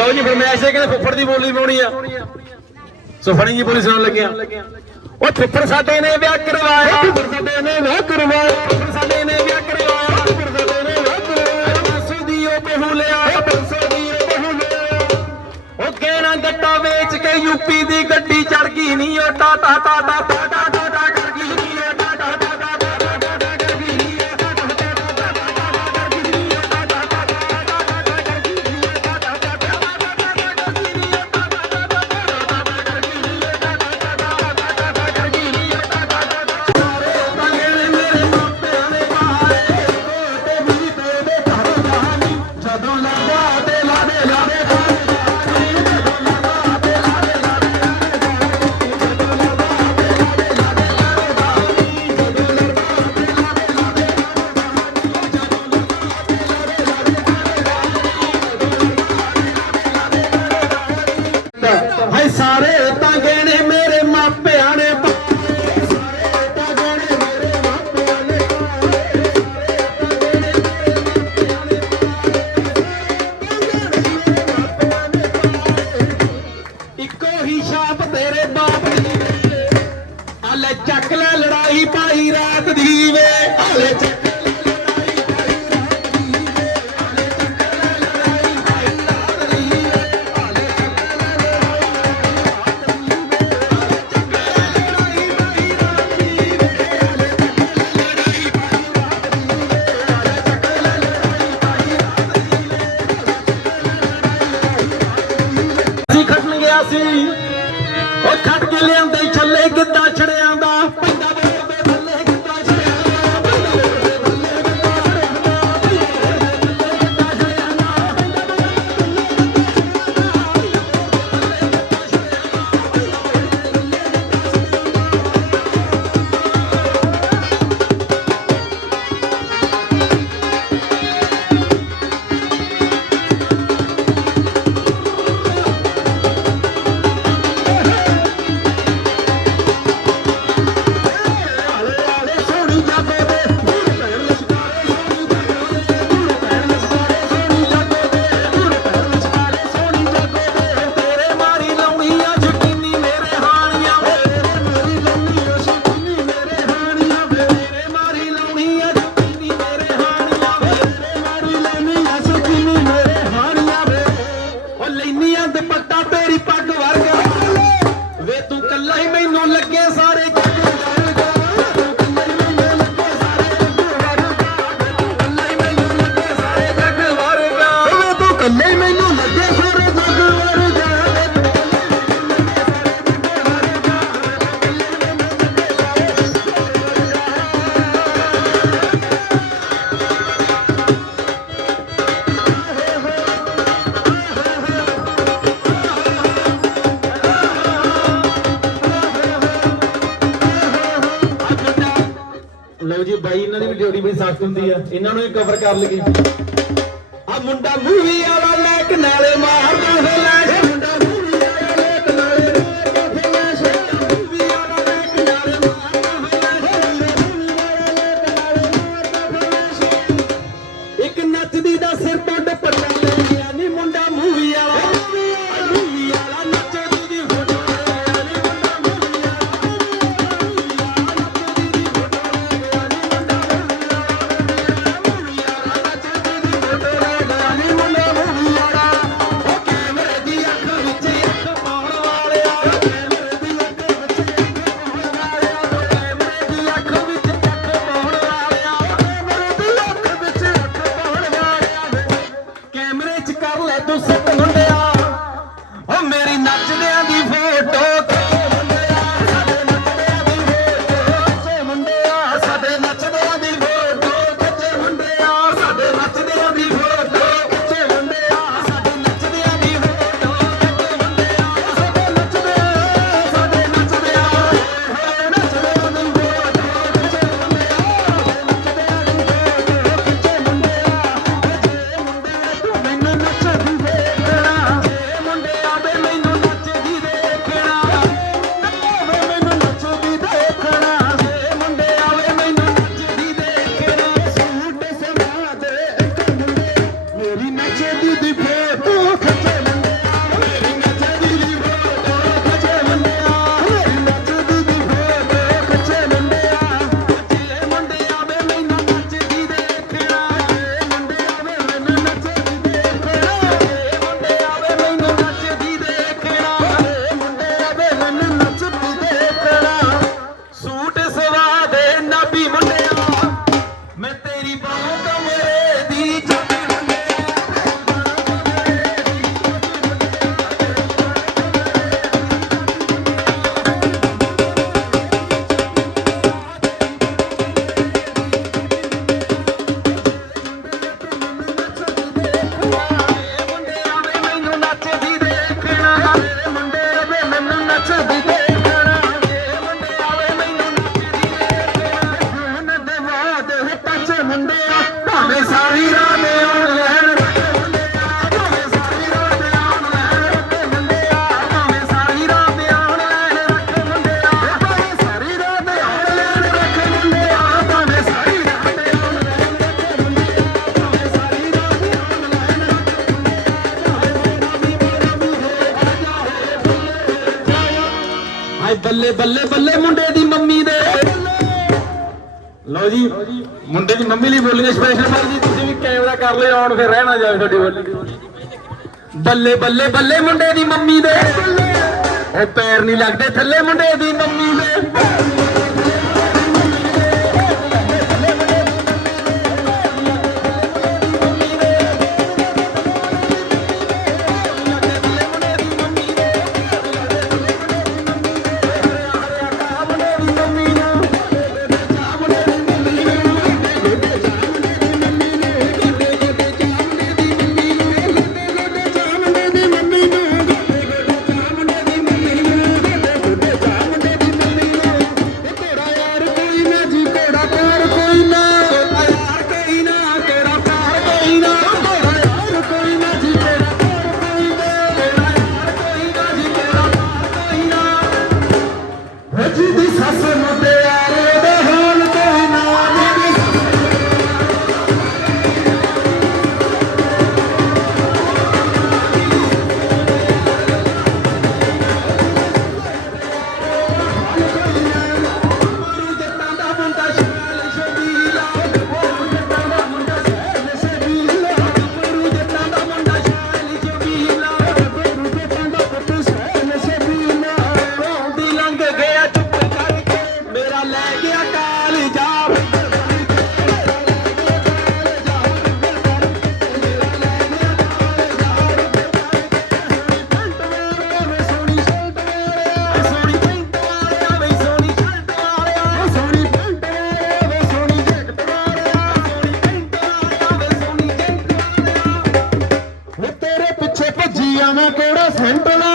ਲਓ ਜੀ ਫਰਮਾਇਸ਼ ਹੈ ਕਹਿੰਦੇ ਫੁੱਫੜ ਦੀ ਬੋਲੀ ਪਾਉਣੀ ਆ। ਸੋ ਫਣੀ ਜੀ ਬੋਲੀ ਸੁਣਨ ਲੱਗਿਆ। ਉਹ ਫੁੱਫੜ ਸਾਡੇ ਨੇ ਵਿਆਹ ਕਰਵਾਇਆ। ਫੁੱਫੜ ਸਾਡੇ ਨੇ ਵਿਆਹ ਕਰਵਾਇਆ। ਯੂਪੀ ਦੀ ਗੱਡੀ ਚੜ ਗਈ ਨਹੀਂ ਉਹ ਟਾ ਟਾਟਾ ਟਾਟਾ ਟਾਟਾ ਬਾਈ, ਇਹਨਾਂ ਦੀ ਵੀ ਡਿਊਟੀ ਬਈ ਸਖਤ ਹੁੰਦੀ ਆ। ਇਹਨਾਂ ਨੂੰ ਹੀ ਕਵਰ ਕਰ ਲਗੀ ਆ ਮੁੰਡਾ ਮੂਵੀ ਵਾਲਾ ਲੈ ਕੇ ਨਾਲੇ ਮਾਹ ਲਓ ਜੀ, ਮੁੰਡੇ ਦੀ ਮੰਮੀ ਲਈ ਬੋਲੀਏ ਸਪੈਸ਼ਲ ਭਾਈ ਜੀ, ਤੁਸੀਂ ਵੀ ਕੈਮਰਾ ਕਰ ਲਿਓ ਆਨ ਫਿਰ ਰਹਿਣਾ ਜਾਵੇ ਤੁਹਾਡੀ ਬੋਲੀ। ਬੱਲੇ ਬੱਲੇ ਬੱਲੇ ਮੁੰਡੇ ਦੀ ਮੰਮੀ ਦੇ। ਉਹ ਪੈਰ ਨਹੀਂ ਲੱਗਦੇ ਥੱਲੇ ਮੁੰਡੇ ਦੀ ਮੰਮੀ ਦੇ। সেন্টনা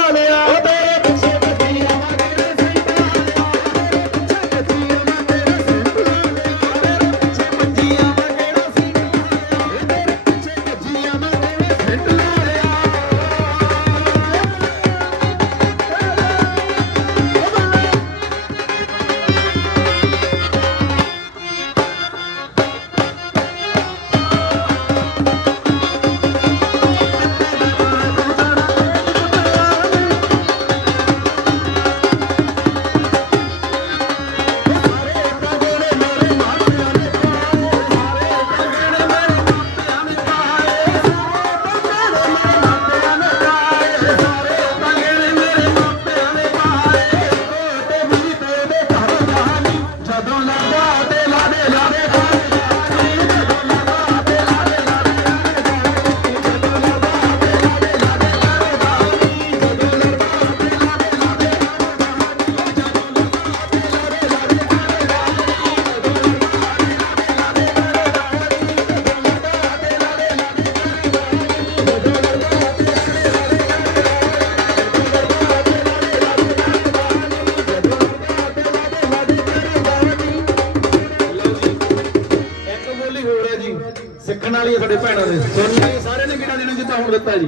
ਹੈ ਸਾਡੇ ਭੈਣਾਂ ਦੇ ਸੋਨੀਆ ਜੀ ਸਾਰਿਆਂ ਨੇ ਕਿਹੜਾ ਦੇਣਾ ਜਿੱਤਾ ਹੁਣ ਦਿੱਤਾ ਜੀ।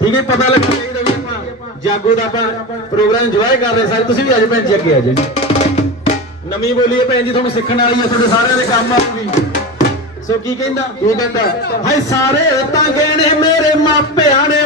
ਠੀਕ ਹੈ ਪਤਾ ਲੱਗਣਾ ਚਾਹੀਦਾ ਵੀ ਆਪਾਂ ਜਾਗੋ ਦਾ ਆਪਾਂ ਪ੍ਰੋਗਰਾਮ ਇੰਜੋਏ ਕਰ ਰਹੇ ਸਾਰੇ। ਤੁਸੀਂ ਵੀ ਅੱਜ ਭੈਣ ਜੀ ਅੱਗੇ ਆ ਜੀ। ਨਵੀਂ ਬੋਲੀ ਹੈ ਭੈਣ ਜੀ ਤੁਹਾਨੂੰ ਸਿੱਖਣ ਵਾਲੀ ਹੈ ਤੁਹਾਡੇ ਸਾਰਿਆਂ ਦੇ ਕੰਮ ਆਊਗੀ ਸੋ ਕੀ ਕਹਿੰਦਾ? ਕੀ ਕਹਿੰਦਾ? ਹਾਏ ਸਾਰੇ ਤਾਂ ਗਹਿਣੇ ਮੇਰੇ ਮਾਪਿਆਂ ਨੇ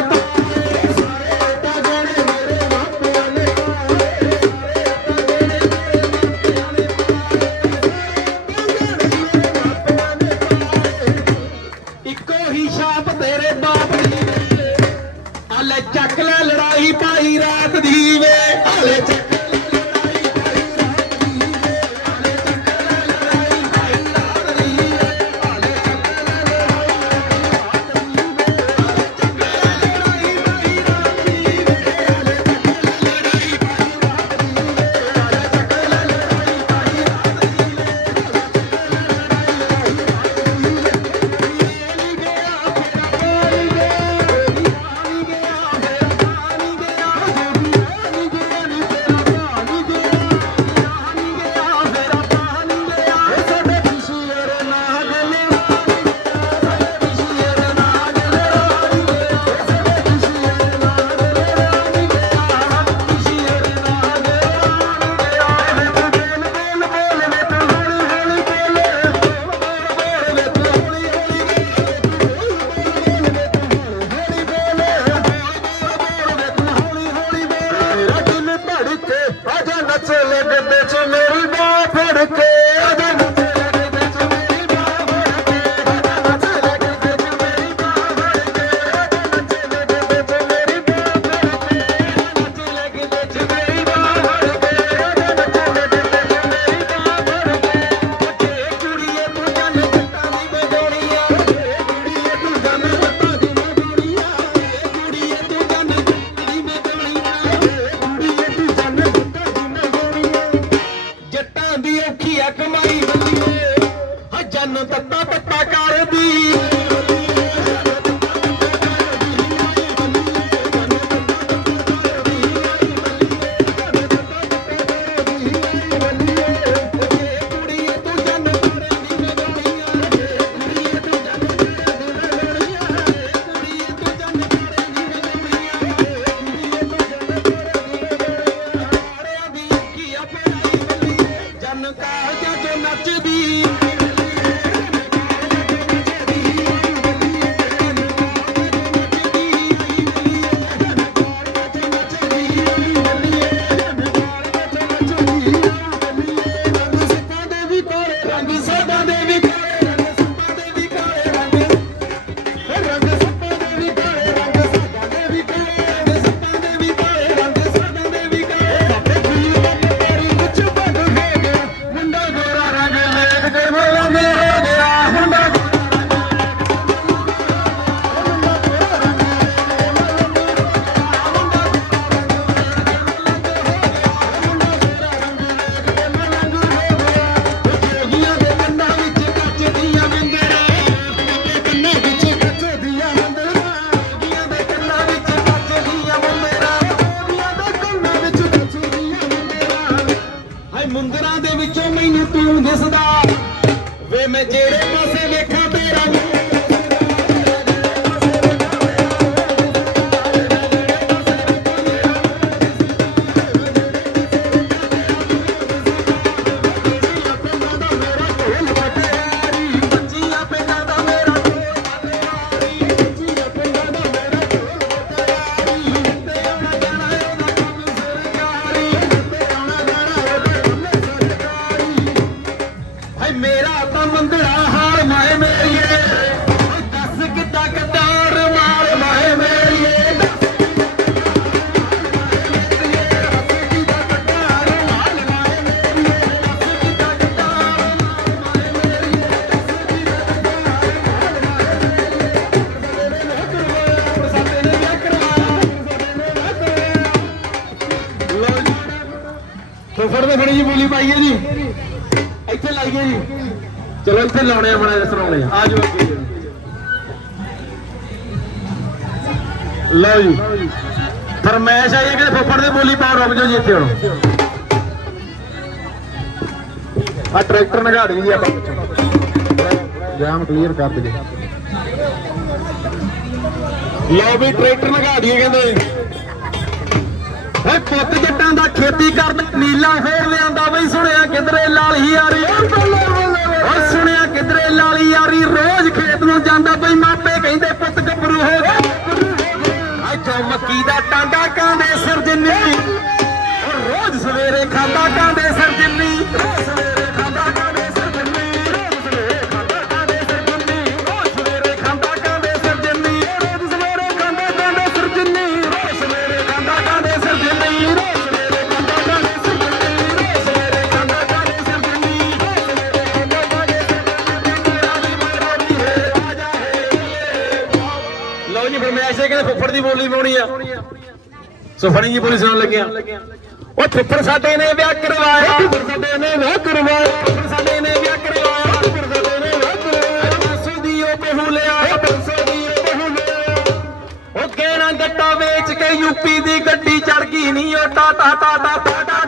it. ਦੇ ਵਿੱਚੋਂ ਮੈਨੂੰ ਤੂੰ ਦਿਸਦਾ। ਵੇ ਮੈਂ ਜਿਹੜੇ ਪਾਸੇ ਵੇਖਾਂ ਤੇਰਾ ਦੇ ਬੋਲੀ ਪਾਈਏ ਜੀ। ਇੱਥੇ ਲਾਈਏ ਜੀ। ਚਲੋ, ਇੱਥੇ ਲਾਉਣੇ ਆ ਬਣਾ ਆ। ਜਾਓ ਅੱਗੇ। ਲਓ ਜੀ। ਫਰਮੈਸ਼ ਆਈ ਹੈ ਕਿ ਫੁੱਫੜ ਦੇ ਬੋਲੀ ਪਾਓ ਰੁਕ ਜਾਓ ਜੀ ਇੱਥੇ ਹੁਣ। ਆ ਟਰੈਕਟਰ ਨਗਾੜ ਜੀ ਆਪਾਂ ਜਾਮ ਕਲੀਅਰ ਕਰ ਦੇ ਲਓ ਵੀ ਟਰੈਕਟਰ ਨਗਾੜ ਦਈਏ ਕਹਿੰਦੇ। ਹੈ ਪੁੱਤ ਜੱਟਾਂ ਦਾ ਖੇਤੀ ਕਰਦਾ ਨੀਲਾ ਹੋਰ ਲਿਆਂਦਾ ਬਈ, ਸੁਣਿਆ ਕਿਧਰੇ ਲਾਲੀ ਯਾਰੀ? ਓ ਸੁਣਿਆ ਕਿਧਰੇ ਲਾਲੀ ਯਾਰੀ? ਰੋਜ਼ ਖੇਤ ਨੂੰ ਜਾਂਦਾ ਬਈ, ਮਾਪੇ ਕਹਿੰਦੇ ਪੁੱਤ ਗੱਭਰੂ ਹੋ ਗਿਆ ਅੱਜੋ ਮੱਕੀ ਦਾ ਟਾਂਡਾ ਕਾਂਦੇ ਸਿਰ ਜਿੰਨੀ। ਰੋਜ਼ ਸਵੇਰੇ ਖਾਂਦਾ ਕਾਂਦੇ ਸਿਰ ਜਿੰਨੀ। ਦੀ ਬੋਲੀ ਪਾਉਣੀ ਆ। ਸੋ ਫੜੀ ਜੀ ਬੋਲੀ ਸੁਣਨ ਲੱਗਿਆ। ਉਹ ਫੁੱਫੜ ਸਾਡੇ ਨੇ ਵਿਆਹ ਕਰਵਾਇਆ। ਫੁੱਫੜ ਸਾਡੇ ਨੇ ਵਿਆਹ ਕਰਵਾਇਆ। ਸਾਡੇ ਨੇ ਵਿਆਹ ਕਰਵਾਇਆ। ਸਾਡੇ ਨੇ ਵਿਆਹ ਕਰਵਾਇਆ। ਪਰਸੋਂ ਦੀ ਉਹ ਬਹੂ ਲਿਆ। ਪਰਸੋਂ ਦੀ ਉਹ ਬਹੂ ਲਿਆ। ਉਹ ਕਹਿਣਾ ਗੱਟਾ ਵੇਚ ਕੇ ਯੂਪੀ ਦੀ ਗੱਡੀ ਚੜ ਗਈ ਨਹੀਂ ਉਹ ਟਾਟਾ ਟਾਟਾ ਟਾਟਾ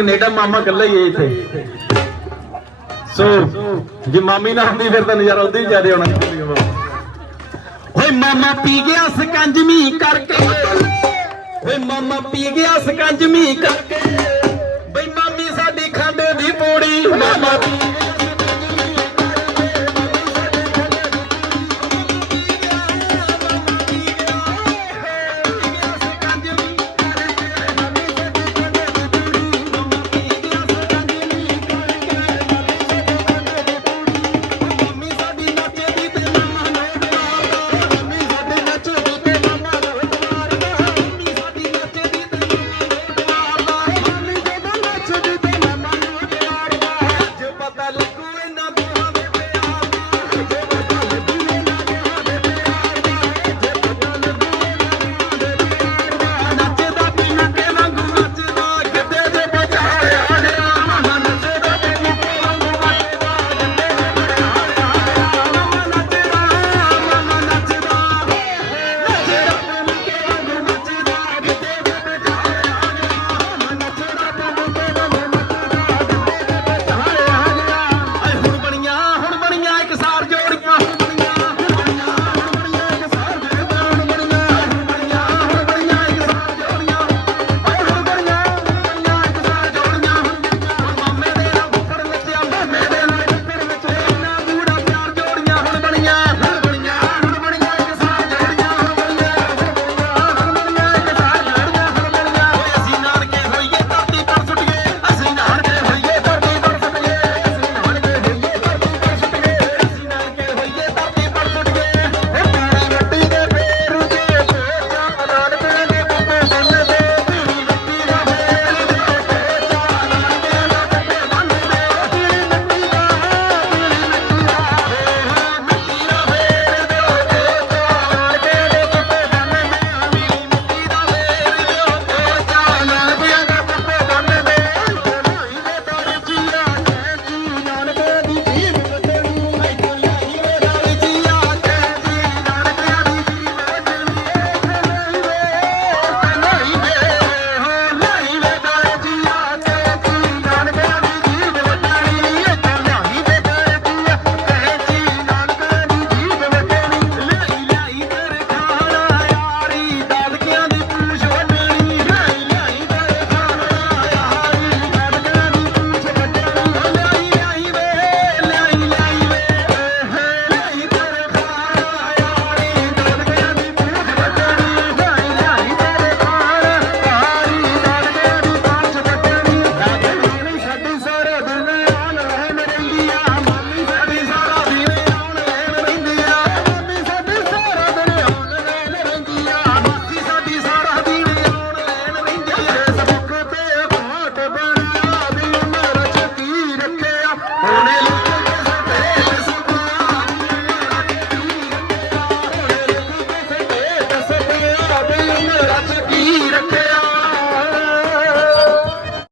ਕੈਨੇਡਾ ਮਾਮਾ ਇਕੱਲਾ ਹੀ ਹੈ ਇੱਥੇ। ਸੋ ਜੇ ਮਾਮੀ ਨਾ ਹੁੰਦੀ ਫਿਰ ਤਾਂ ਨਜ਼ਾਰਾ ਉਦੋਂ ਹੀ ਜ਼ਿਆਦਾ ਹੋਣਾ ਓਏ ਮਾਮਾ ਪੀ ਗਿਆ ਸਕੰਜਮੀ ਕਰਕੇ। ਓਏ ਮਾਮਾ ਪੀ ਗਿਆ ਸਕੰਜਮੀ ਕਰਕੇ। ਬਈ ਮਾਮੀ ਸਾਡੀ ਖਾਂਦੇ ਦੀ ਪੂੜੀ। ਮਾਮਾ ਪੀ